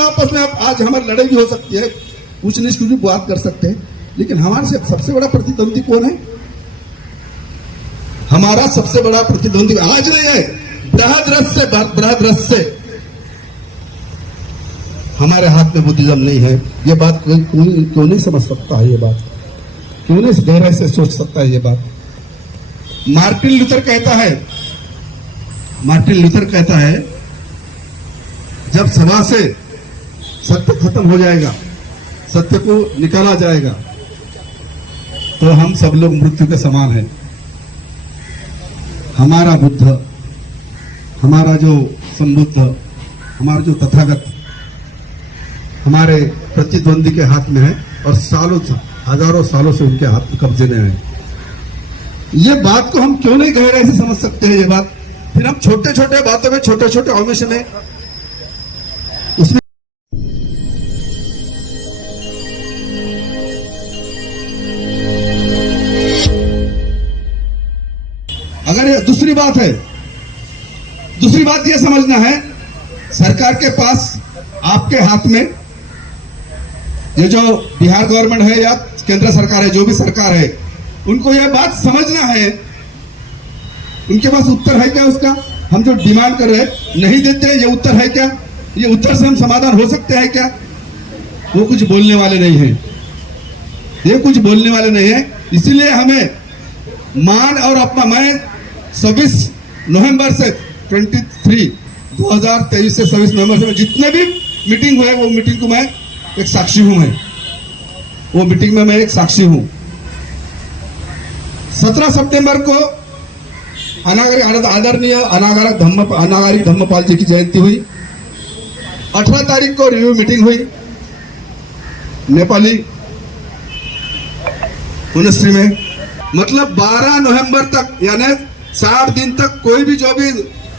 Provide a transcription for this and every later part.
तो आपस में आज हमारी लड़ाई भी हो सकती है, कुछ नहीं कुछ भी बात कर सकते हैं, लेकिन हमारे से सबसे बड़ा प्रतिद्वंदी कौन है? हमारा सबसे बड़ा प्रतिद्वंदी आज नहीं है, बृहद रस से हमारे हाथ में बुद्धिज्म नहीं है। ये बात क्यों नहीं समझ सकता है? ये बात क्यों नहीं गहराई से सोच सकता है? ये बात मार्टिन लूथर कहता है जब सभा से सत्य खत्म हो जाएगा, सत्य को निकाला जाएगा, तो हम सब लोग मृत्यु के समान हैं। हमारा बुद्ध, हमारा जो संबुद्ध, हमारा जो तथागत हमारे प्रतिद्वंदी के हाथ में है और हजारों सालों से उनके हाथ कब्जे में है। ये बात को हम क्यों नहीं गहराई से समझ सकते हैं? ये बात फिर हम छोटे छोटे बातों में, छोटे छोटे आवेश में उसमें अगर दूसरी बात यह समझना है, सरकार के पास आपके हाथ में ये जो बिहार गवर्नमेंट है या केंद्र सरकार है, जो भी सरकार है, उनको यह बात समझना है, उनके पास उत्तर है क्या उसका? हम जो डिमांड कर रहे हैं नहीं देते, ये उत्तर है क्या? ये उत्तर से हम समाधान हो सकते हैं क्या? वो कुछ बोलने वाले नहीं है, ये कुछ बोलने वाले नहीं है। इसीलिए हमें मान और अपना, मैं 26 नवंबर से 2023 से 26 नवंबर से जितने भी मीटिंग हुए, वो मीटिंग को मैं एक साक्षी हूं। वो मीटिंग में मैं एक साक्षी हूं। 17 सितंबर को आदरणीय अनागारी धम्मपाल जी की जयंती हुई। 18 तारीख को रिव्यू मीटिंग हुई नेपाली यूनिवर्सिटी में। मतलब 12 नवंबर तक, यानी 60 दिन तक कोई भी जो भी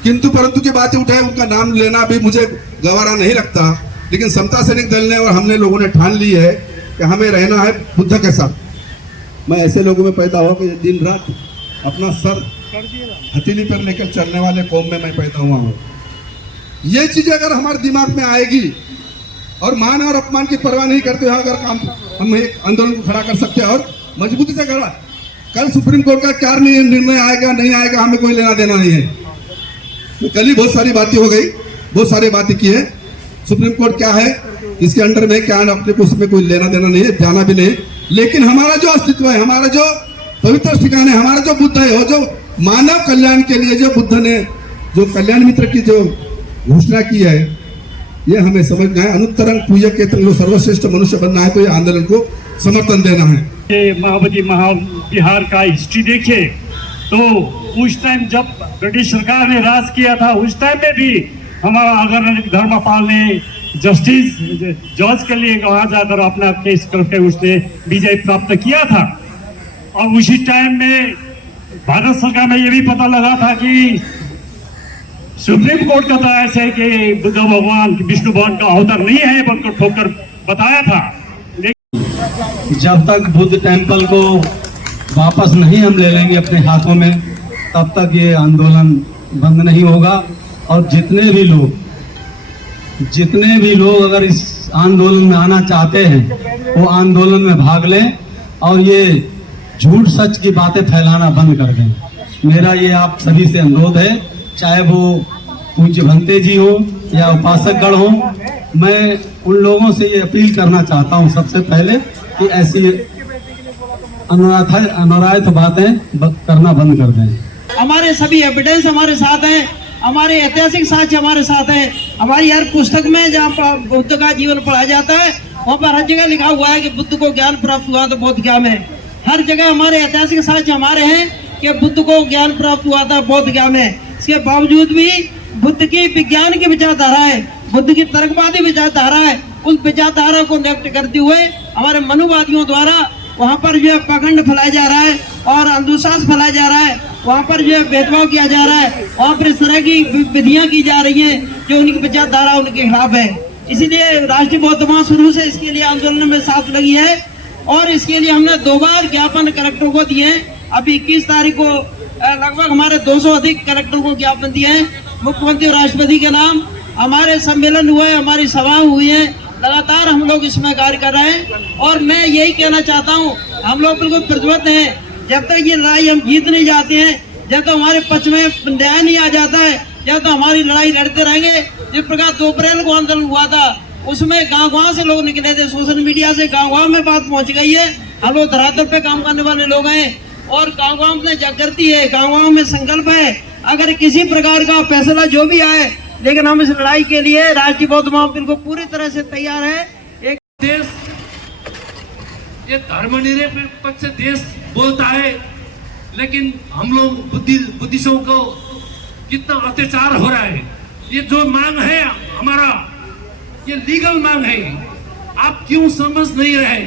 किंतु परंतु की बातें उठाए, उनका नाम लेना भी मुझे गवारा नहीं लगता। लेकिन समता सैनिक दल ने और हमने लोगों ने ठान ली है कि हमें रहना है बुद्ध के साथ। मैं ऐसे लोगों में पैदा हुआ कि दिन रात अपना सर हथेली पर लेकर चलने वाले कौम में मैं पैदा हुआ हूँ। ये चीजें अगर हमारे दिमाग में आएगी और मान और अपमान की परवाह नहीं करते हुए अगर हम एक आंदोलन को खड़ा कर सकते हैं और मजबूती से खड़ा, कल सुप्रीम कोर्ट का क्या निर्णय आएगा नहीं आएगा हमें कोई लेना देना नहीं है। तो कल ही बहुत सारी बातें हो गई, बहुत सारी बातें की है। सुप्रीम कोर्ट क्या है, इसके अंडर में क्या, अपने को उसमें कोई लेना देना नहीं है, जाना भी नहीं। लेकिन हमारा जो अस्तित्व है, हमारा जो पवित्र ठिकाने, हमारा जो बुद्ध है, वो जो मानव कल्याण के लिए जो बुद्ध ने जो कल्याण मित्र की जो घोषणा की है, ये हमें समझना है। अनुत्तरं पूज्य के सर्वश्रेष्ठ मनुष्य बनना है, तो ये आंदोलन को समर्थन देना है। ये महाबोधि बिहार का हिस्ट्री देखिए तो उस टाइम जब ब्रिटिश सरकार ने राज किया था, उस टाइम में भी हमारा आदरणीय धर्मपाल ने जज के लिए वहां जाकर अपना केस करके उसने विजय प्राप्त किया था। और उसी टाइम में भारत सरकार में ये भी पता लगा था कि सुप्रीम कोर्ट का तो ऐसे कि बुद्ध भगवान विष्णु भगवान का अवतार नहीं है, बल्कि ठोकर बताया था। जब तक बुद्ध टेम्पल को वापस नहीं हम ले लेंगे अपने हाथों में, तब तक ये आंदोलन बंद नहीं होगा। और जितने भी लोग अगर इस आंदोलन में आना चाहते हैं, वो आंदोलन में भाग लें और ये झूठ सच की बातें फैलाना बंद कर दें। मेरा ये आप सभी से अनुरोध है, चाहे वो पूज्य भंते जी हो या उपासकगण हो। मैं उन लोगों से ये अपील करना चाहता हूँ सबसे पहले कि ऐसी अनारायत बातें करना बंद कर दें। हमारे सभी एविडेंस हमारे साथ हैं, हमारे ऐतिहासिक साक्ष्य हमारे साथ हैं। हमारी हर पुस्तक में जहाँ बुद्ध का जीवन पढ़ाया जाता है, वहाँ पर हर जगह लिखा हुआ है कि बुद्ध को ज्ञान प्राप्त हुआ तो बौद्ध ज्ञान है। हर जगह हमारे ऐतिहासिक साक्ष्य हमारे हैं कि बुद्ध को ज्ञान प्राप्त हुआ था, बौद्ध ज्ञान है। इसके बावजूद भी बुद्ध की विज्ञान की विचारधारा है, बुद्ध की तर्कवादी विचारधारा है, उस विचारधारा को नेगलेक्ट करते हुए हमारे मनुवादियों द्वारा वहाँ पर जो पाखंड फैलाया जा रहा है और अंधविश्वास फैलाया जा रहा है, वहाँ पर जो भेदभाव किया जा रहा है, वहाँ पर इस तरह की विधियाँ की जा रही हैं जो उनकी विचारधारा उनके खिलाफ है। इसीलिए राष्ट्रीय बौद्ध महासभा शुरू से इसके लिए आंदोलन में साथ लगी है और इसके लिए हमने 2 बार ज्ञापन कलेक्टर को दिए हैं। अभी 21 तारीख को लगभग हमारे 200 अधिक कलेक्टर को ज्ञापन दिए हैं, मुख्यमंत्री और राष्ट्रपति के नाम। हमारे सम्मेलन हुए, हमारी सभाएं हुई हैं, लगातार हम लोग इसमें कार्य कर रहे हैं। और मैं यही कहना चाहता हूँ, हम लोग बिल्कुल प्रतिबद्ध हैं। जब तक ये लड़ाई हम जीत नहीं जाते हैं, जब तक हमारे पक्ष में न्याय नहीं आ जाता है, जब तक हमारी लड़ाई लड़ते रहेंगे। जिस प्रकार 2 अप्रैल को आंदोलन हुआ था, उसमें गांव-गांव से लोग निकले थे, सोशल मीडिया से गांव-गांव में बात पहुंच गई है। हम लोग धरातल पे काम करने वाले लोग हैं और गांव-गांव में जागृति है, गांव-गांव में संकल्प है। अगर किसी प्रकार का फैसला जो भी आए, लेकिन हम इस लड़ाई के लिए राष्ट्रीय बौद्ध महामंत्र को पूरी तरह से तैयार है। एक देश ये धर्मनिरपेक्ष देश बोलता है, लेकिन हम लोग बुद्धिस्टों को कितना अत्याचार हो रहा है। ये जो मांग है हमारा, ये लीगल मांग है, आप क्यों समझ नहीं रहे?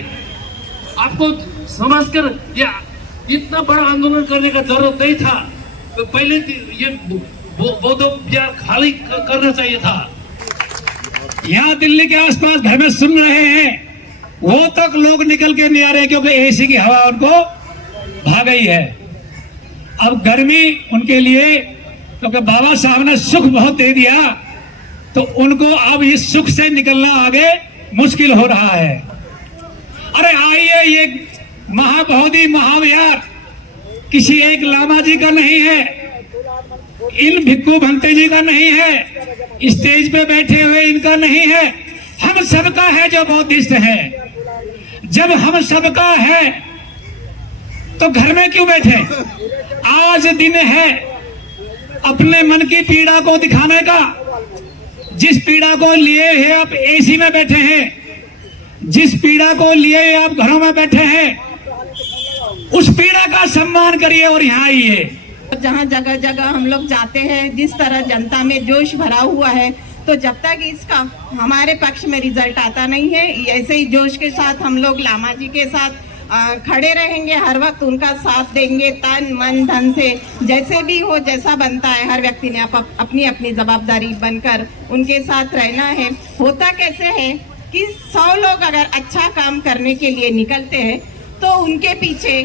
आपको समझकर या इतना बड़ा आंदोलन करने का जरूरत नहीं था। तो पहले ये बौद्ध विहार खाली करना चाहिए था। यहाँ दिल्ली के आसपास घर में सुन रहे हैं, वो तक लोग निकल के नहीं आ रहे क्योंकि एसी की हवा उनको भा गई है। अब गर्मी उनके लिए, क्योंकि बाबा साहब ने सुख बहुत दे दिया, तो उनको अब इस सुख से निकलना आगे मुश्किल हो रहा है। अरे आइए, ये महाबोधि महाविहार किसी एक लामा जी का नहीं है, इन भिक्खू भंते जी का नहीं है, स्टेज पे बैठे हुए इनका नहीं है, हम सबका है जो बौद्धिस्ट है। जब हम सबका है तो घर में क्यों बैठे? आज दिन है अपने मन की पीड़ा को दिखाने का। जिस पीड़ा को लिए है आप एसी में बैठे हैं, जिस पीड़ा को लिए आप घरों में बैठे हैं, उस पीड़ा का सम्मान करिए और यहाँ आइए। जहाँ जगह जगह हम लोग जाते हैं, जिस तरह जनता में जोश भरा हुआ है, तो जब तक इसका हमारे पक्ष में रिजल्ट आता नहीं है, ऐसे ही जोश के साथ हम लोग लामा जी के साथ खड़े रहेंगे, हर वक्त उनका साथ देंगे, तन मन धन से, जैसे भी हो, जैसा बनता है। हर व्यक्ति ने अपनी अपनी जवाबदारी बनकर उनके साथ रहना है। होता कैसे है कि 100 लोग अगर अच्छा काम करने के लिए निकलते हैं तो उनके पीछे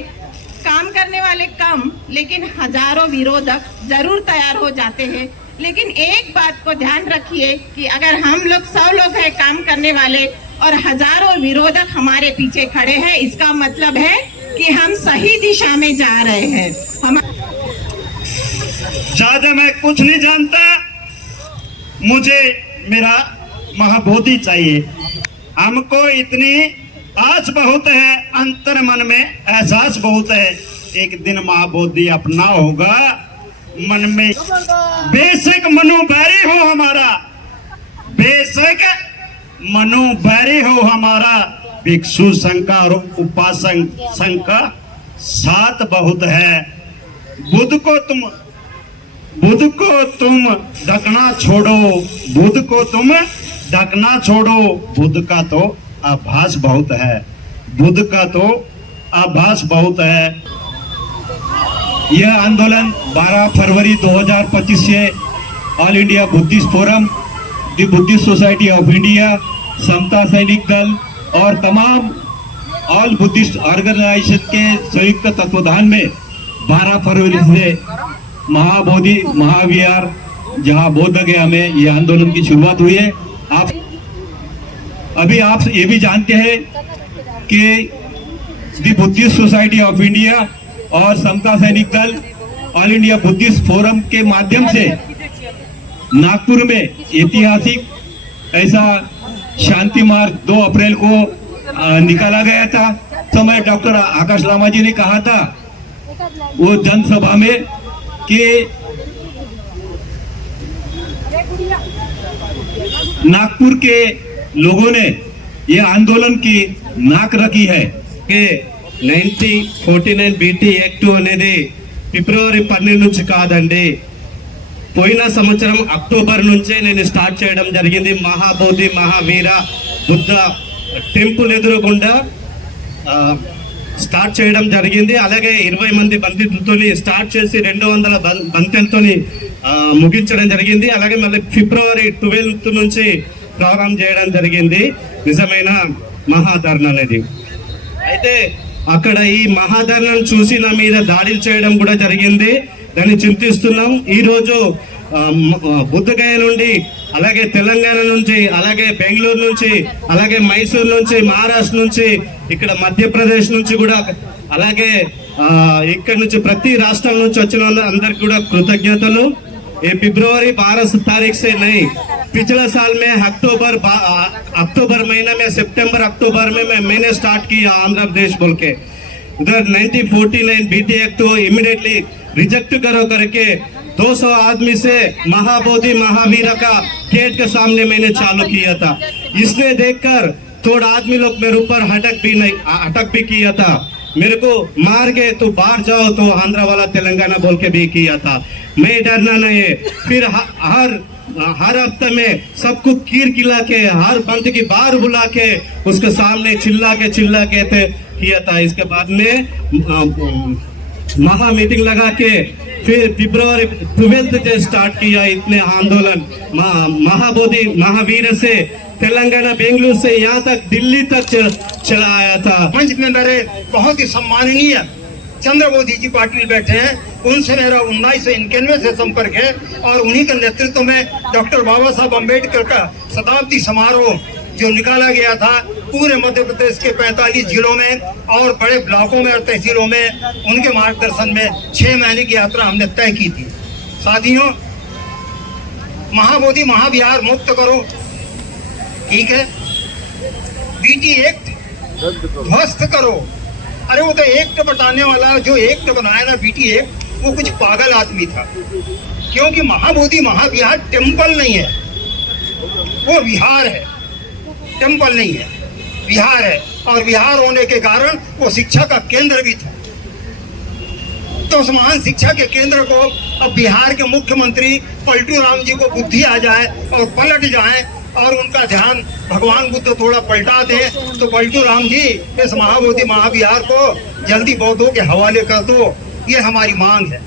काम करने वाले कम, लेकिन हजारों विरोधक जरूर तैयार हो जाते हैं। लेकिन एक बात को ध्यान रखिए कि अगर हम लोग 100 लोग हैं काम करने वाले और हजारों विरोधक हमारे पीछे खड़े हैं, इसका मतलब है कि हम सही दिशा में जा रहे हैं। हम ज्यादा मैं कुछ नहीं जानता, मुझे मेरा महाबोधि चाहिए। हमको इतनी आस बहुत है, अंतर मन में एहसास बहुत है, एक दिन महाबोधि अपना होगा। मन में बेशक मनोबैरी हो हमारा, बेशक मनोबैरी हो हमारा, भिक्षु संघ का और उपासक संघ का साथ बहुत है। बुद्ध को तुम ढकना छोड़ो, बुद्ध को तुम ढकना छोड़ो, बुद्ध का तो आभास बहुत है, बुद्ध का तो आभास बहुत है। यह आंदोलन 12 फरवरी 2025 से all India Buddhist forum, the Buddhist society of India, Samata Sainik Dal और तमाम ऑल बुद्धिस्ट ऑर्गेनाइजेशन के संयुक्त तत्वाधान में 12 फरवरी से महाबोधि महाविहार जहां बोध गया में यह आंदोलन की शुरुआत हुई है। अभी आप ये भी जानते हैं कि the Buddhist society of India और समता सैनिक दल ऑल इंडिया बुद्धिस्ट फोरम के माध्यम से नागपुर में ऐतिहासिक ऐसा शांति मार्च 2 अप्रैल को निकाला गया था। समय डॉक्टर आकाश लामा जी ने कहा था वो जनसभा में कि नागपुर के लोगों ने ये आंदोलन की नाक रखी है कि 1949 बीटी యాక్ట్ అనేది ఫిబ్రవరి 12 నుంచి కాదండి, పోయిన సంవత్సరం అక్టోబర్ నుంచే నేను స్టార్ట్ చేయడం జరిగింది। మహాబోధి మహావీర బుద్ధ టెంపుల్ ఎదురుగుండా స్టార్ట్ చేయడం జరిగింది। అలాగే 20 మంది బంతితులతో స్టార్ట్ చేసి 200 బంతిలతో ముగించడం జరిగింది। అలాగే మళ్ళీ ఫిబ్రవరి 12 నుంచి ప్రారంభం చేయడం జరిగింది నిజమైన మహాధర్ణ అనేది। అయితే అక్కడ ఈ మహాధర్ణను చూసి నా మీద దాడులు చేయడం కూడా జరిగింది, దాన్ని చింతిస్తున్నాం। ఈ రోజు బుద్ధగయ నుండి అలాగే తెలంగాణ నుంచి, అలాగే బెంగళూరు నుంచి, అలాగే మైసూరు నుంచి, మహారాష్ట్ర నుంచి, ఇక్కడ మధ్యప్రదేశ్ నుంచి కూడా, అలాగే ఇక్కడ నుంచి ప్రతి రాష్ట్రం నుంచి వచ్చిన అందరికి కూడా కృతజ్ఞతలు। ये फरवरी 12 तारीख से नहीं, पिछले साल में अक्टूबर महीना में, सितंबर अक्टूबर में मैंने स्टार्ट किया आंध्र प्रदेश बोल के। उधर 1949 बीटी एक्ट को इमीडिएटली रिजेक्ट करो करके 200 आदमी से महाबोधि महावीर का गेट के सामने मैंने चालू किया था। इसने देखकर थोड़ा आदमी लोग मेरे ऊपर अटक भी किया था, मेरे को मार के तो बाहर जाओ तो आंध्र वाला तेलंगाना बोल के भी किया था। मैं डरना नहीं है। फिर हर हफ्ते में सबको कीर खिला के, हर पंथ की बाहर बुला के उसके सामने चिल्ला के किया था। इसके बाद में महा मीटिंग लगा के फिर फरवरी 12 से स्टार्ट किया इतने आंदोलन। महाबोधि महावीर से तेलंगाना, बेंगलुरु से यहाँ तक दिल्ली तक चला आया था। मंच में मेरे बहुत ही सम्माननीय चंद्रबोधी जी पाटिल बैठे हैं, उनसे मेरा 1991 से संपर्क है और उन्हीं के नेतृत्व में डॉक्टर बाबा साहब अम्बेडकर का शताब्दी समारोह जो निकाला गया था पूरे मध्य प्रदेश के 45 जिलों में और बड़े ब्लॉकों में और तहसीलों में, उनके मार्गदर्शन में 6 महीने की यात्रा हमने तय की थी। साथियों, महाबोधि महाविहार मुक्त करो, ठीक है, बीटी एक्ट ध्वस्त करो। अरे वो तो एक्ट बताने वाला जो एक्ट बनाया ना बीटी एक्ट, वो कुछ पागल आदमी था, क्योंकि महाबोधि महाविहार टेम्पल नहीं है, वो विहार है, टेम्पल नहीं है, विहार है। और विहार होने के कारण वो शिक्षा का केंद्र भी था। तो उस महान शिक्षा के केंद्र को अब बिहार के मुख्यमंत्री पलटू राम जी को बुद्धि आ जाए और पलट जाए और उनका ध्यान भगवान बुद्ध थोड़ा पलटा दें, तो पलटू राम जी इस महाबोधि महाविहार को जल्दी बौद्धों के हवाले कर दो, ये हमारी मांग है।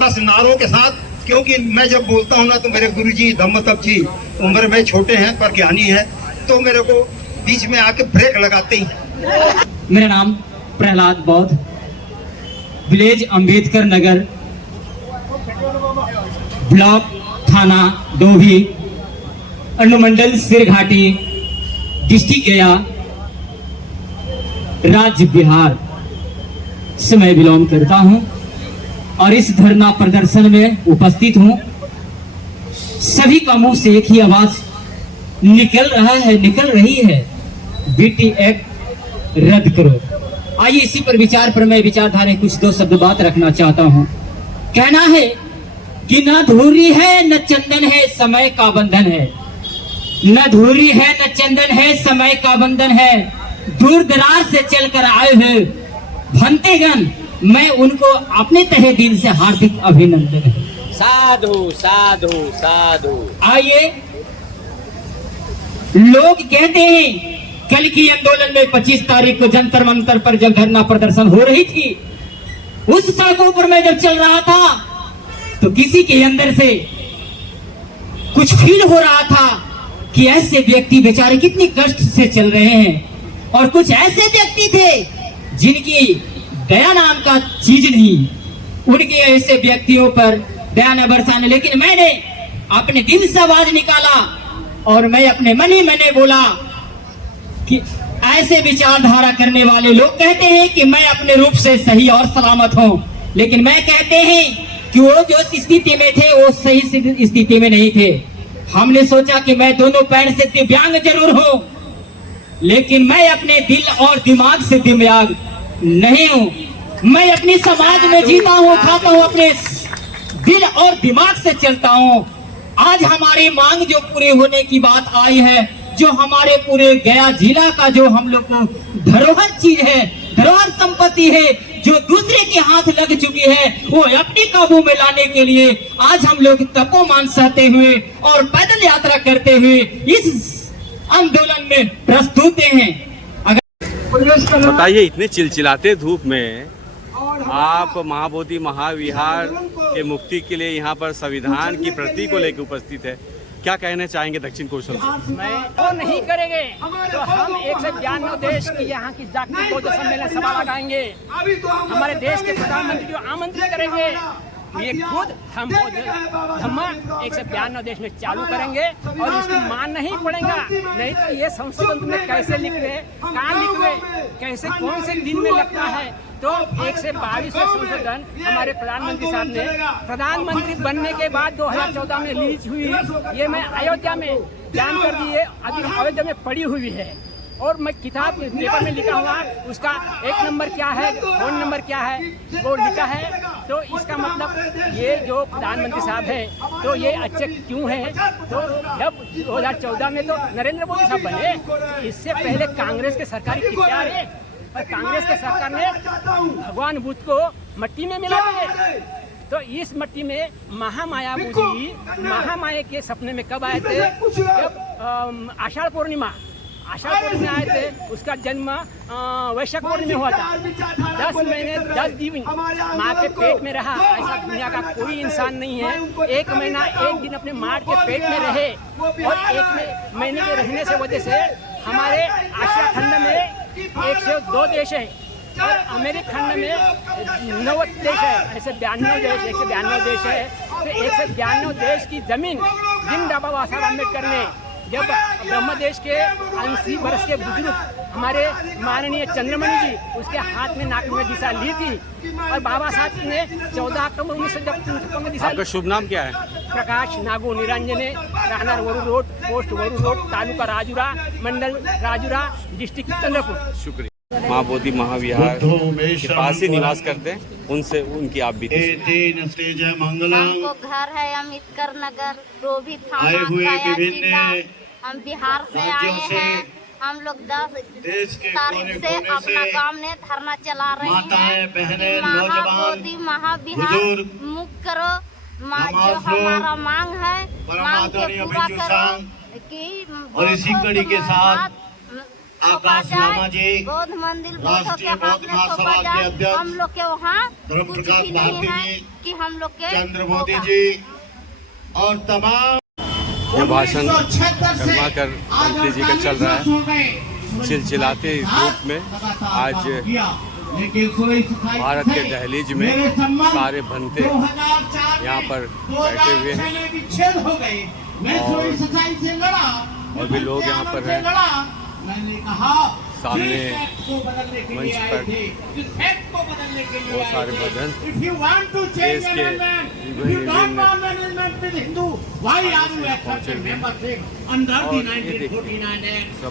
बस नारों के साथ, क्योंकि मैं जब बोलता हूँ ना तो मेरे गुरुजी धम्मतप जी उम्र में छोटे हैं पर ज्ञानी है, तो मेरे को बीच में आके ब्रेक लगाते ही। मेरा नाम प्रहलाद बौद्ध, विलेज अंबेडकर नगर, ब्लॉक थाना डोभी, अनुमंडल सिरघाटी, डिस्ट्रिक्ट गया, राज्य बिहार से मैं बिलोंग करता हूं और इस धरना प्रदर्शन में उपस्थित हूं। सभी का मुंह से एक ही आवाज निकल रही है, बीटी एक्ट रद्द करो। आइए इसी पर विचार पर मैं विचारधारा कुछ 2 शब्द बात रखना चाहता हूं। कहना है कि न धूरी है न चंदन है, समय का बंधन है। न धूरी है न चंदन है, समय का बंधन है। दूर दराज से चलकर आए हैं भंतेगण, मैं उनको अपने तहे दिल से हार्दिक अभिनंदन है। साधु साधु साधु। आइए, लोग कहते हैं कल की आंदोलन में 25 तारीख को जंतर मंतर पर जब धरना प्रदर्शन हो रही थी, उस सड़कों पर मैं जब चल रहा था तो किसी के अंदर से कुछ फील हो रहा था कि ऐसे व्यक्ति बेचारे कितनी कष्ट से चल रहे हैं, और कुछ ऐसे व्यक्ति थे जिनकी दया नाम का चीज नहीं, उनके ऐसे व्यक्तियों पर दया न बरसाने। लेकिन मैंने अपने दिल से आवाज निकाला और मैं अपने मन ही मने बोला कि ऐसे विचारधारा करने वाले लोग कहते हैं कि मैं अपने रूप से सही और सलामत हूं, लेकिन मैं कहते हैं कि वो जो स्थिति में थे वो सही स्थिति में नहीं थे। हमने सोचा कि मैं दोनों पैर से दिव्यांग जरूर हूं, लेकिन मैं अपने दिल और दिमाग से दिव्यांग नहीं हूं। मैं अपनी समाज में जीता हूं, खाता हूं, अपने दिल और दिमाग से चलता हूं। आज हमारी मांग जो पूरी होने की बात आई है, जो हमारे पूरे गया जिला का जो हम लोग को धरोहर चीज है, धरोहर संपत्ति है, जो दूसरे के हाथ लग चुकी है, वो अपने काबू में लाने के लिए आज हम लोग तपोमान सहते हुए और पैदल यात्रा करते हुए इस आंदोलन में प्रस्तुत हैं। बताइए, इतने चिलचिलाते धूप में आप महाबोधि महाविहार के मुक्ति के लिए यहाँ पर संविधान की प्रति को लेकर उपस्थित है, क्या कहना चाहेंगे दक्षिण कौशल से? मैं वो नहीं करेंगे तो हम 192 देश की यहाँ की जागतिक बौद्ध सम्मेलन सभा लगाएंगे, हमारे देश के प्रधानमंत्री को आमंत्रित करेंगे ये खुद हम धम्मा 192 देश में चालू करेंगे और इसको मानना ही पड़ेगा। नहीं तो ये संशोधन में कैसे लिख रहे, कहाँ लिख रहे, कैसे कौन से दिन में लगता है। तो 122 संशोधन हमारे प्रधानमंत्री साहब ने प्रधानमंत्री बनने के बाद 2014 में रिलीज हुई। ये मैं अयोध्या में जानकर दी है, अभी अयोध्या में पड़ी हुई है और मैं किताब पेपर में लिखा हुआ उसका 1 नंबर क्या है, फोन नंबर क्या है वो लिखा है। तो इसका मतलब ये जो प्रधानमंत्री साहब है तो ये अच्छे क्यों हैं। तो जब 2014 में तो नरेंद्र मोदी साहब बने, इससे पहले कांग्रेस के सरकार कितने आ रहे और कांग्रेस के सरकार ने भगवान बुद्ध को मट्टी में मिला दिए। तो इस मट्टी में महामाया जी महामाया के सपने में कब आए थे, जब आषाढ़ पूर्णिमा आए थे। उसका जन्म वैशाख पूर्णिमा हुआ था। 10 महीने 10 दिन माँ के पेट में रहा। ऐसा दुनिया का कोई इंसान नहीं है 1 महीना 1 दिन अपने माँ के पेट में रहे। और 1 महीने के रहने से वजह से हमारे आशिया खंड में 102 देश है और अमेरिका खंड में 90 देश है। ऐसे 92 देश 192 देश है। तो 192 देश की जमीन जिन बाबा साहब अम्बेडकर ने जब ब्रह्म देश के 80 वर्ष के बुजुर्ग हमारे माननीय चंद्रमणि जी उसके हाथ में नाक में दिशा ली थी और बाबा साहब ने 14 अक्टूबर 1953 में दिशा। आपका शुभ नाम क्या है? प्रकाश नागो निरंजने, रहनार वरु रोड, पोस्ट वरु रोड, तालुका राजुरा, मंडल राजुरा, डिस्ट्रिक्ट चंद्रपुर। शुक्रिया। माँ बोधि महाविहार के पास ही निवास करते हैं, उनसे उनकी आप भी हमको घर है अम्बेडकर नगर, रोभी थाना, गया जिला। हम बिहार से आए हैं। हम लोग 10 तारीख से अपना गांव में धरना चला रहे हैं। महाबोधि महाविहार मुक्त करो, जो हमारा मांग है मांग के पूरा करो कि और इसी कड़ी के साथ आकाश लामा जी बौद्ध मंदिर राष्ट्रीय बौद्ध महासभा के अध्यक्ष हम लोग के वहाँ धर्म कुछ प्रकाश भी नहीं भारती है जी, कि हम लोग के चंद्र मोदी जी और तमाम ये भाषण गरमा कर मंत्री जी का चल रहा है। चिलचिलाते धूप में आज भारत के दहलीज में सारे बनते यहाँ पर बैठे हुए हैं और भी लोग यहाँ पर हैं। सामने मंच पर बहुत सारे भजन देश के विभिन्न पहुंचे हुए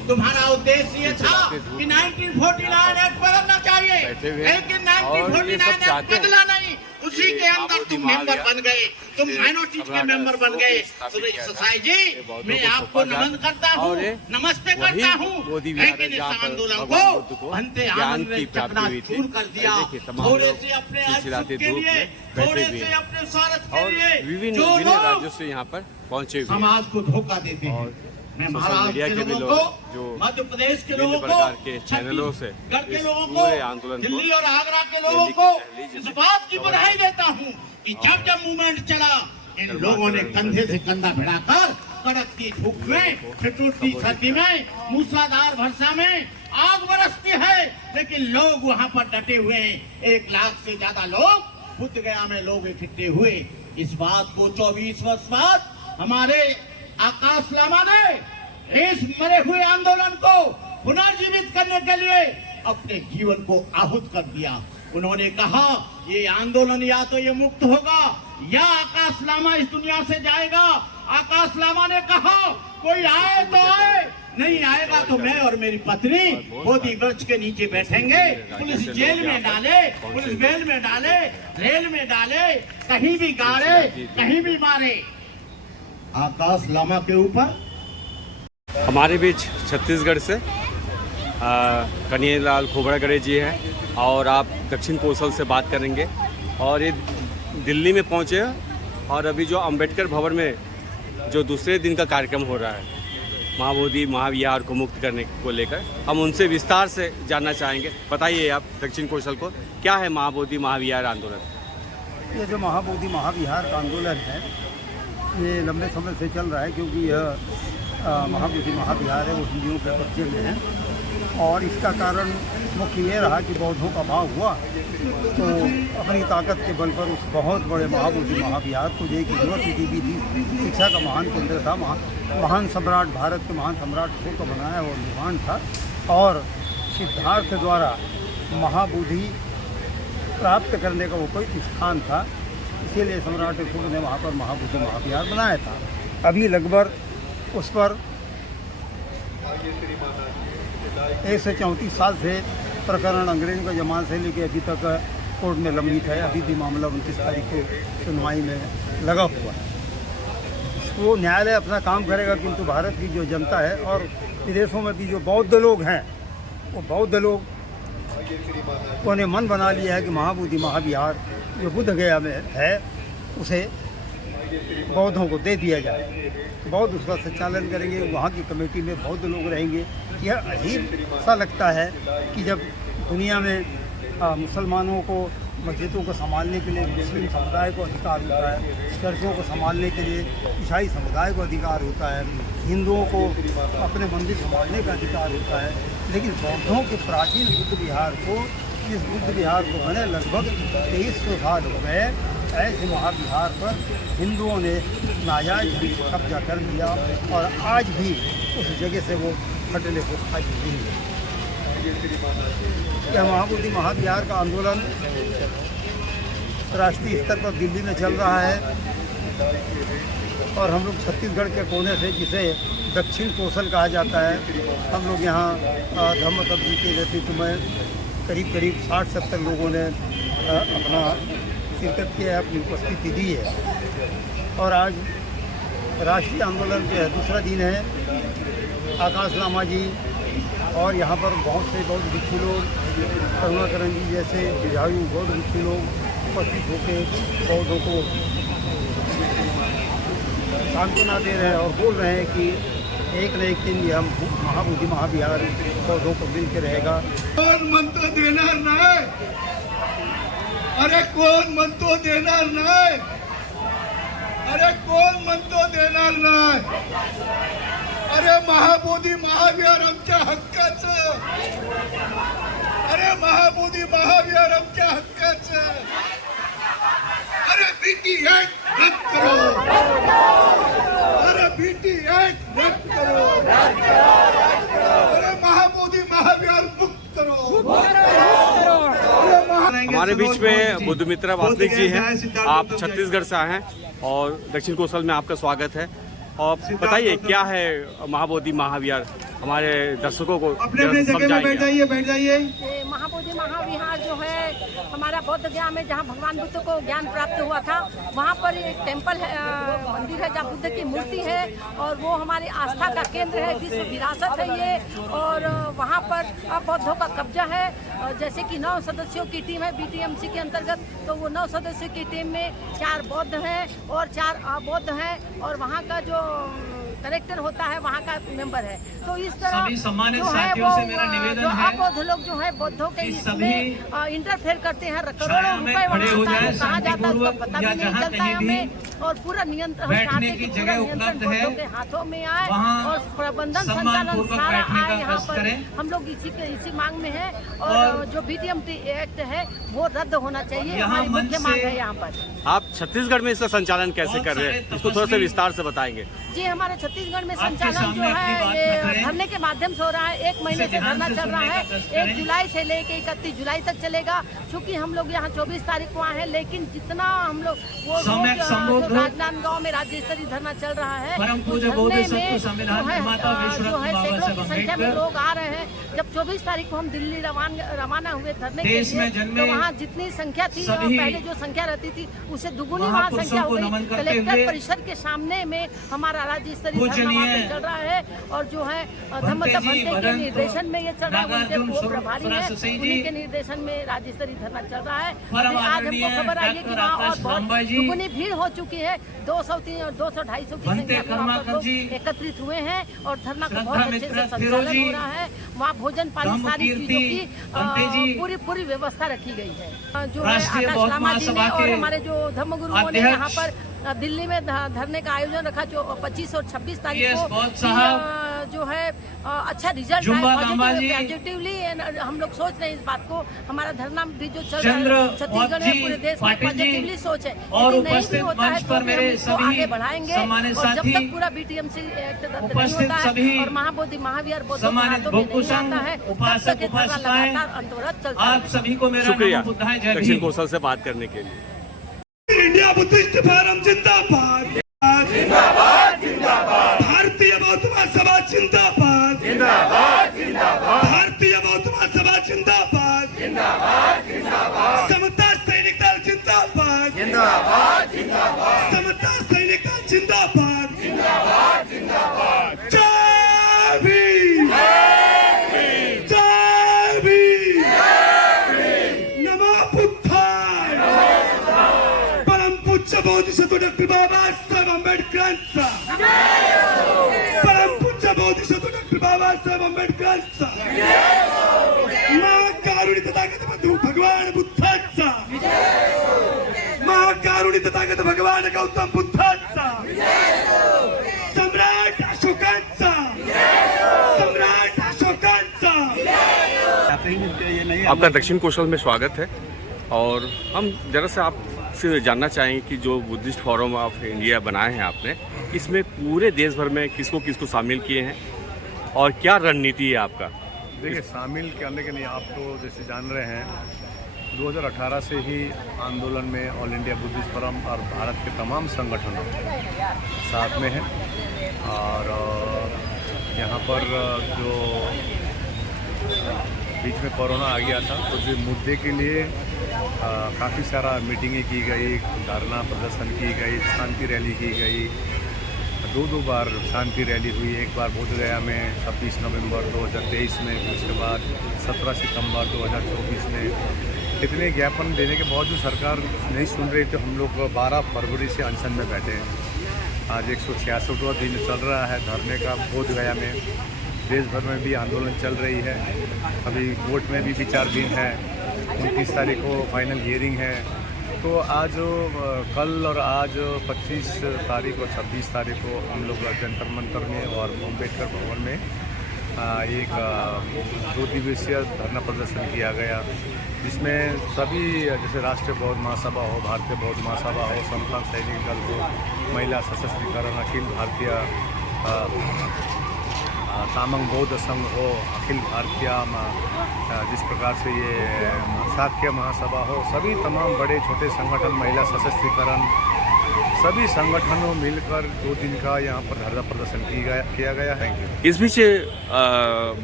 तुम्हारा उद्देश्य ये था कि 1949 एक्ट बदलना चाहिए, लेकिन 1949 एक्ट बदला नहीं। उसी के अंदर तुम मेंबर बन गए, तुम माइनॉरिटी के मेंबर बन गए। तो ससाई जी मैं आपको नमन करता हूँ, नमस्ते करता हूँ। लेकिन इस आंदोलन को अंते आनंद में चकनाचूर कर दिया। थोड़े से अपने सुख के लिए, थोड़े से अपने स्वार्थ के लिए विभिन्न राज्यों से यहाँ पर पहुंचे हुए समाज को धोखा देते हैं। मैं महाराष्ट्र के लोगों को, जो मध्य प्रदेश के लोगों को, प्रकार के चैनलों से छत्तीसगढ़ के लोगों को, दिल्ली और आगरा के लोगों को इस बात की बधाई देता हूँ कि जब जब मूवमेंट चला इन लोगों ने कंधे से कंधा भिड़ाकर कड़कती धूप में, ठिठुरती सर्दी में, मूसलाधार वर्षा में आग बरसती है, लेकिन लोग वहाँ पर डटे हुए हैं। 1 लाख से ज्यादा लोग बुद्ध गया में लोग इकट्ठे हुए। इस बात को 24 वर्ष बाद हमारे आकाश लामा ने इस मरे हुए आंदोलन को पुनर्जीवित करने के लिए अपने जीवन को आहुत कर दिया। उन्होंने कहा ये आंदोलन या तो ये मुक्त होगा या आकाश लामा इस दुनिया से जाएगा। आकाश लामा ने कहा कोई आए तो आए, नहीं आएगा तो मैं और मेरी पत्नी बोधि वृक्ष के नीचे बैठेंगे। पुलिस जेल में डाले, पुलिस जेल में डाले, रेल में डाले, कहीं भी गाड़े, कहीं भी मारे, आकाश लामा के ऊपर। हमारे बीच छत्तीसगढ़ से कन्हैयालाल खोबरागड़े जी हैं और आप दक्षिण कौशल से बात करेंगे। और ये दिल्ली में पहुँचे और अभी जो अंबेडकर भवन में जो दूसरे दिन का कार्यक्रम हो रहा है महाबोधि महाविहार को मुक्त करने को लेकर, हम उनसे विस्तार से जानना चाहेंगे। बताइए आप दक्षिण कौशल को, क्या है महाबोधि महाविहार आंदोलन? ये जो महाबोधि महाविहार का आंदोलन है ये लंबे समय से चल रहा है, क्योंकि यह महाबोधि महाविहार है वो हिंदुओं के कब्जे में है और इसका कारण मुख्य ये रहा कि बौद्धों का भाव हुआ, तो अपनी ताकत के बल पर उस बहुत बड़े महाबोधि महाविहार को जो एक यूनिवर्सिटी भी थी, शिक्षा का महान केंद्र था, महान सम्राट, भारत के महान सम्राट को बनाया और निर्माण था। और सिद्धार्थ द्वारा महाबोधि प्राप्त करने का वो कोई स्थान था, इसीलिए सम्राट अशोक ने वहाँ पर महाबोधि महाविहार बनाया था। अभी लगभग उस पर 134 साल से प्रकरण अंग्रेजों के जमाने से लेकर अभी तक कोर्ट में लंबित है। अभी भी मामला 29 तारीख को सुनवाई में लगा हुआ है। इसको न्यायालय अपना काम करेगा, किंतु भारत की जो जनता है और विदेशों में भी जो बौद्ध लोग हैं, वो बौद्ध लोग ने मन बना लिया है कि महाबोधि महाविहार जो बुद्ध गया में है उसे बौद्धों को दे दिया जाए। बौद्ध उसका संचालन करेंगे, वहाँ की कमेटी में बौद्ध लोग रहेंगे। यह अजीब सा लगता है कि जब दुनिया में मुसलमानों को मस्जिदों को संभालने के लिए मुस्लिम समुदाय को अधिकार होता है, चर्चों को संभालने के लिए ईसाई समुदाय को अधिकार होता है, हिंदुओं को अपने मंदिर संभालने का अधिकार होता है, लेकिन बौद्धों के प्राचीन बुद्ध विहार को, इस बुद्ध विहार को बने लगभग 2300 साल हो गए, ऐसे महाविहार पर हिंदुओं ने नाजायज कब्जा कर लिया और आज भी उस जगह से वो खटले को आज भी है। यह महाबोधि महाविहार का आंदोलन राष्ट्रीय स्तर पर दिल्ली में चल रहा है और हम लोग छत्तीसगढ़ के कोने से, जिसे दक्षिण कौशल कहा जाता है, हम लोग यहाँ धम्मतप जी के नेतृत्व में करीब 60-70 लोगों ने अपना शिरकत किया है, अपनी उपस्थिति दी है। और आज राष्ट्रीय आंदोलन के दूसरा दिन है। आकाश लामा जी और यहाँ पर बहुत से बौद्ध भिक्षु लोग, करुणाकरण जी जैसे विधायु बौद्ध भिक्षु लोग उपस्थित होकर बौद्धों को सांत्वना दे रहे हैं और बोल रहे हैं कि एक न एक दिन हम महाबोधि महाविहार बौद्धों को मिल के रहेगा। कौन मन तो देणार नाही, अरे कौन मन तो देणार नाही, अरे कौन मन तो देणार नाही, अरे महाबोधि महाविहार आमच्या हक्काचं, अरे महाबोधि महाविहार आमच्या हक्काचं, अरे बीटी ऍक्ट रद्द करो, अरे बीटी ऍक्ट रद्द करो, अरे महाबोधि महाविहार मुक्त करो। हमारे बीच में बुद्ध मित्र वासनिक जी हैं। आप छत्तीसगढ़ से आए हैं और दक्षिण कौशल में आपका स्वागत है। और बताइए क्या है महाबोधि महाविहार, हमारे दर्शकों को बैठ जाइए। महाबोधि महाविहार जो है हमारा बौद्ध गया में, जहाँ भगवान बुद्ध को ज्ञान प्राप्त हुआ था, वहाँ पर एक टेम्पल है, मंदिर है जहाँ बुद्ध की मूर्ति है और वो हमारी आस्था का केंद्र है, विश्व विरासत है ये। और वहाँ पर बौद्धों का कब्जा है। जैसे कि 9 सदस्यों की टीम है BTMC के अंतर्गत, तो वो 9 सदस्यों की टीम में 4 बौद्ध हैं और 4 अबौद्ध हैं और वहाँ का जो कलेक्टर होता है वहाँ का मेंबर है। तो इस तरह जो है वो जो अबौद्ध लोग जो है बौद्धों के इसमें इंटरफेयर करते हैं, करोड़ों रुपए वहाँ कहा जाता है, उसका पता भी नहीं चलता है हमें। और पूरा नियंत्रण बौद्धों के हाथों में आए और प्रबंधन संचालन सारा आए यहाँ पर। हम लोग इसी मांग में है और जो BTMT एक्ट है वो रद्द होना चाहिए, हमारी मुख्य मांग है यहाँ पर। आप छत्तीसगढ़ में इसका संचालन कैसे कर रहे हैं, इसको थोड़ा सा विस्तार से बताएंगे। जी, हमारे छत्तीसगढ़ में संचालन जो है ये धरने के माध्यम से हो रहा है। 1 महीने से धरना चल रहा है, 1 जुलाई से लेके 31 जुलाई तक चलेगा। चूँकि हम लोग यहाँ 24 तारीख को आए हैं, लेकिन जितना हम लोग वो राजनांदगांव में राज्य स्तरीय धरना चल रहा है, धरने में जो है सैकड़ों की संख्या में लोग आ रहे हैं। जब 24 तारीख को हम दिल्ली रवाना हुए धरने के लिए, तो वहाँ जितनी संख्या थी, पहले जो संख्या रहती थी उससे दुगुनी वहाँ संख्या हो गई। कलेक्टर परिषद के सामने में हमारा राज्य स्तरीय धरना वहाँ पे चल रहा है और जो है धम्मतप भंते के निर्देशन में ये चल रहा है, उनके प्रभारी है, उन्हीं के निर्देशन में राज्य स्तरीय धरना चल रहा है। आज हमको खबर आई है कि वहाँ और बहुत दुगुनी भीड़ हो चुकी है, 200-300 और 200-250 की संख्या में वहाँ पर लोग एकत्रित हुए हैं और धरना को बहुत अच्छे से संचालन हो रहा है। वहाँ भोजन पानी सारी चीजों की पूरी व्यवस्था रखी गई है। जो है आकाश लामा जी ने और हमारे जो धर्मगुरुओं ने यहाँ पर दिल्ली में धरने का आयोजन रखा, जो 25 और 26 तारीख को जो है अच्छा रिजल्ट पॉजिटिवली हम लोग सोच रहे हैं इस बात को। हमारा धरना भी जो चल रहा है छत्तीसगढ़ में पूरे देश में पॉजिटिवली सोच है, लेकिन नहीं भी होता है तो हम इसको आगे बढ़ाएंगे। और जब तक पूरा BTMC एक्ट रद्द नहीं होता है और महाबोधि महावीर बोधों के हाथों में नहीं आता है, तब तक ये धरना लगातार अनवरत चलता है। आप सभी को मेरा शुक्रिया नमो बुद्धाय, जय दक्षिण भीम। कौशल से बात करने के लिए। इंडिया बुद्धिस्ट फोरम जिंदाबाद जिंदाबाद जिंदाबाद। भारतीय बौद्ध महासभा जिंदाबाद जिंदाबाद जिंदाबाद। भारतीय बौद्ध महासभा जिंदाबाद जिंदाबाद जिंदाबाद। समता सैनिक दल जिंदाबाद जिंदाबाद जिंदाबाद। समता सैनिक दल जिंदाबाद जिंदाबाद जिंदाबाद। जय भीम जय भीम नमो बुद्धाय। परम पूज्य बोधिसत्व डॉक्टर बाबा साहेब आंबेडकरांचा परम पूज्य बोधिसत्व डॉक्टर बाबा साहेब आंबेडकरांचा महाकारुणी तथागत बंधू भगवान बुद्धांचा महाकारुणी तथागत भगवान गौतम बुद्धांचा सम्राट अशोकांचा सम्राट अशोकांचा। आपका दक्षिण कौशल में स्वागत है और हम जरा सा आपसे जानना चाहेंगे कि जो बुद्धिस्ट फोरम ऑफ इंडिया बनाए हैं आपने, इसमें पूरे देश भर में किसको किसको शामिल किए हैं और क्या रणनीति है आपका? देखिए, शामिल करने के लिए आप तो जैसे जान रहे हैं 2018 से ही आंदोलन में ऑल इंडिया बुद्धिस्ट फोरम और भारत के तमाम संगठनों साथ में हैं। और यहाँ पर जो बीच में कोरोना आ गया था तो जो मुद्दे के लिए काफ़ी सारा मीटिंगें की गई, धरना प्रदर्शन की गई, शांति रैली की गई। दो बार शांति रैली हुई, एक बार बोधगया में 26 नवंबर 2023 में, उसके बाद 17 सितंबर 2024 में। इतने ज्ञापन देने के बावजूद सरकार नहीं सुन रही तो हम लोग 12 फरवरी से अनशन में बैठे हैं। आज 166वां दिन चल रहा है धरने का बोधगया में। देश भर में भी आंदोलन चल रही है। अभी कोर्ट में भी विचार दिन है, 29 तारीख को फाइनल हियरिंग है। तो आज कल और आज 25 तारीख और 26 तारीख को हम लोग जंतर मंतर में और अम्बेडकर भवन में एक 2 दिवसीय धरना प्रदर्शन किया गया, जिसमें सभी जैसे राष्ट्रीय बौद्ध महासभा हो, भारतीय बौद्ध महासभा हो, समता सैनिक दल हो, महिला सशक्तिकरण, अखिल भारतीय तामंग बौद्ध संघ हो, अखिल भारतीय जिस प्रकार से ये शाक्य महासभा हो, सभी तमाम बड़े छोटे संगठन, महिला सशक्तिकरण, सभी संगठनों मिलकर 2 दिन का यहाँ पर धरना प्रदर्शन किया गया है। इस बीच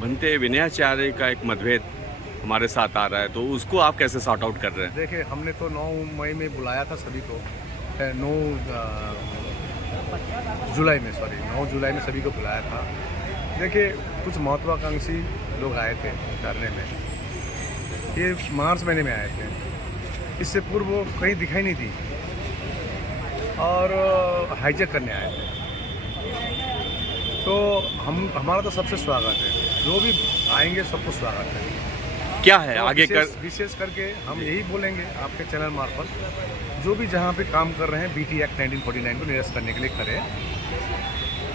बनते विनयाचार्य का एक मतभेद हमारे साथ आ रहा है, तो उसको आप कैसे सॉर्ट आउट कर रहे हैं? देखिए, हमने तो 9 मई में बुलाया था सभी को, 9 जुलाई में सभी को बुलाया था। देखिए, कुछ महत्वाकांक्षी लोग आए थे धरने में, ये मार्च महीने में आए थे, इससे पूर्व वो कहीं दिखाई नहीं थी और हाईजैक करने आए थे। तो हमारा तो सबसे स्वागत है, जो भी आएंगे सबको स्वागत है। क्या है तो आगे विशेष करके हम यही बोलेंगे आपके चैनल मार्फत, जो भी जहाँ पे काम कर रहे हैं BT एक्ट 1949 को निरस्त करने के लिए करें।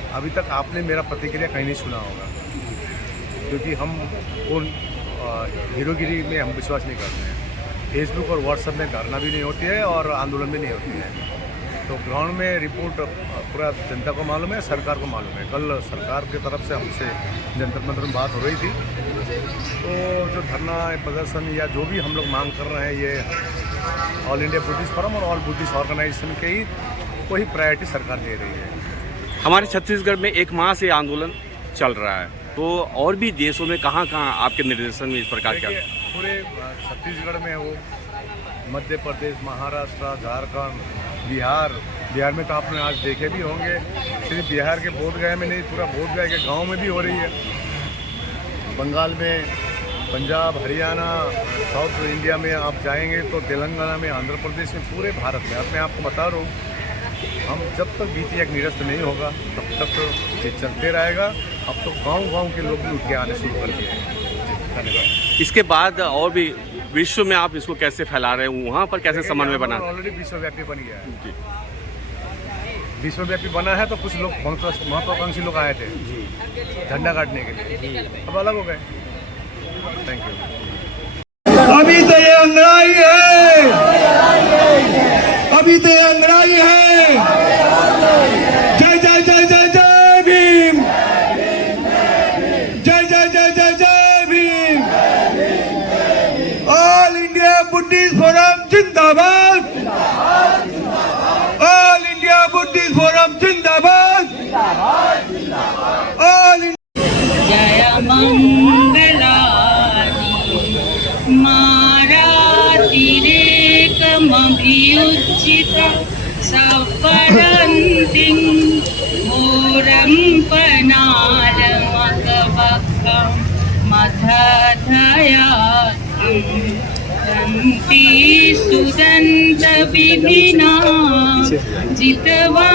अभी तक आपने मेरा प्रतिक्रिया कहीं नहीं सुना होगा, क्योंकि हम उन हीरोगिरी में हम विश्वास नहीं करते हैं। फेसबुक और व्हाट्सएप में धरना भी नहीं होती है और आंदोलन भी नहीं होती है। तो ग्राउंड में रिपोर्ट पूरा जनता को मालूम है, सरकार को मालूम है। कल सरकार की तरफ से हमसे जंतर मंतर में बात हो रही थी, तो जो धरना प्रदर्शन या जो भी हम लोग मांग कर रहे हैं, ये ऑल इंडिया बुद्धिस्ट फोरम और ऑल बुद्धिस्ट ऑर्गेनाइजेशन के ही को ही प्रायोरिटी सरकार दे रही है। हमारे छत्तीसगढ़ में 1 माह से आंदोलन चल रहा है, तो और भी देशों में कहाँ आपके निर्देशन में इस प्रकार का? पूरे छत्तीसगढ़ में हो, मध्य प्रदेश, महाराष्ट्र, झारखंड, बिहार में तो आपने आज देखे भी होंगे, सिर्फ बिहार के बोधगया में नहीं, पूरा बोधगया के गांव में भी हो रही है। बंगाल में, पंजाब, हरियाणा, साउथ इंडिया में आप जाएंगे तो तेलंगाना में, आंध्र प्रदेश में, पूरे भारत में। अब मैं आपको बता रहा हूँ, हम जब तक BT एक्ट निरस्त नहीं होगा तब तक ये चलते रहेगा। अब तो गांव के लोग भी उठ के आने शुरू कर दिए हैं। इसके बाद और भी विश्व में आप इसको कैसे फैला रहे हैं, वहाँ पर कैसे समन्वय बना? ऑलरेडी विश्वव्यापी बन गया है। विश्वव्यापी बना है तो कुछ लोग महत्वाकांक्षी लोग आए थे झंडा काटने के लिए, अब अलग हो गए। Thank you. अभी तो ये अंगड़ाई है, अभी तो ये अंगड़ाई है। जय जय जय जय जय भीम, जय जय जय जय जय Bhim. All India Buddhist forum जिंदाबाद, ऑल इंडिया बुद्धिस्ट फोरम जिंदाबाद, ऑल जय मंगलानि मारातिरेकमभियुज्जित सपरन्तिं घोरं पनालमकवक्कं मथधयातं दन्ति सुदन्तविधिना जित्वा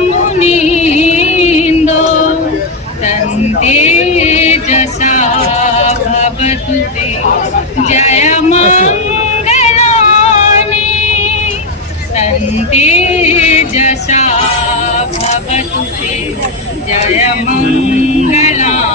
मुनीन्दो तन्तेजसा भवतु ते जय मंगलानि तन्तेजसा भवतु ते जय मंगलानि।